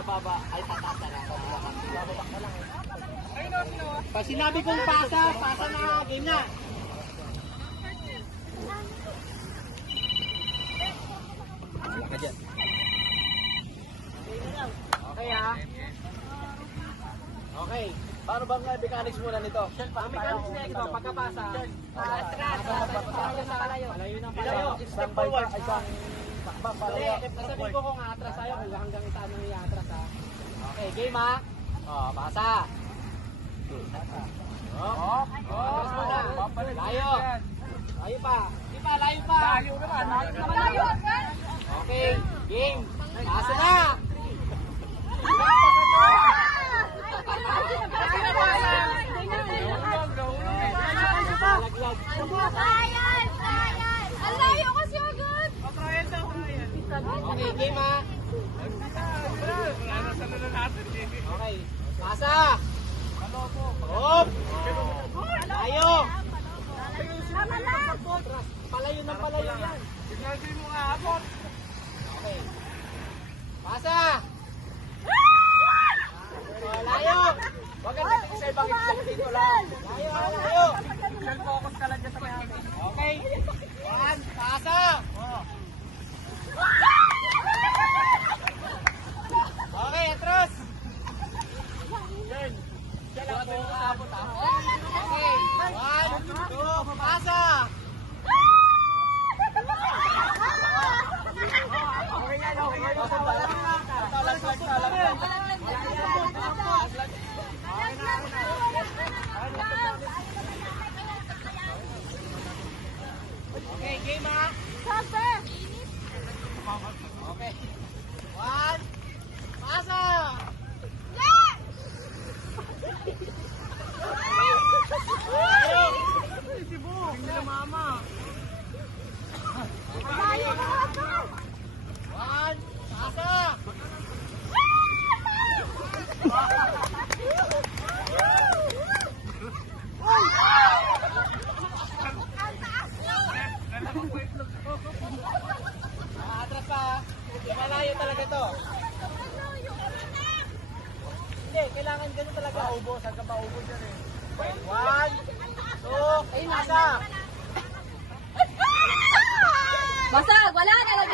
bababa. Ay, tatasa lang. Bababa ka lang. Pag sinabi kong pasa, pasa na, game na. Wala ka dyan. Okay ha. Okay. Paano bang mechanics muna nito? Ang mechanics niya ito, pagkapasa. Palayo ng palayo. Step forward. Isang takbang palayo. Sasabihin ko kung atras tayo, hanggang saan nang i-atras ha. Okay, game ha. Pasa. Atras muna. Layo. Layo pa. Hindi pa, layo pa. Layo naman. Layo. Okay, game. Pasa na. Ang layo kasi agad. Okay, game ha. Okay, pasa. Hop. Layo. Palayo ng palayo yan. Okay. Pasa. Layo. Wag ka dito sa ibang dito lang. Layo, layo. Focus ka lang dyan sa may. Okay. One, pasa. Okay, atras. Turn. Siya lang po aabot ha. Okay. One, two, pasa. Okay yan, okay yan. Okay, game ha. Okay. One, pasa. Layo. Hindi na mama. One, pasa. Atras pa. Malayo talaga to. Hindi, kailangan ganun talaga. Maubos, hanggang maubos yan eh. One, two, pasa. Basag, wala na.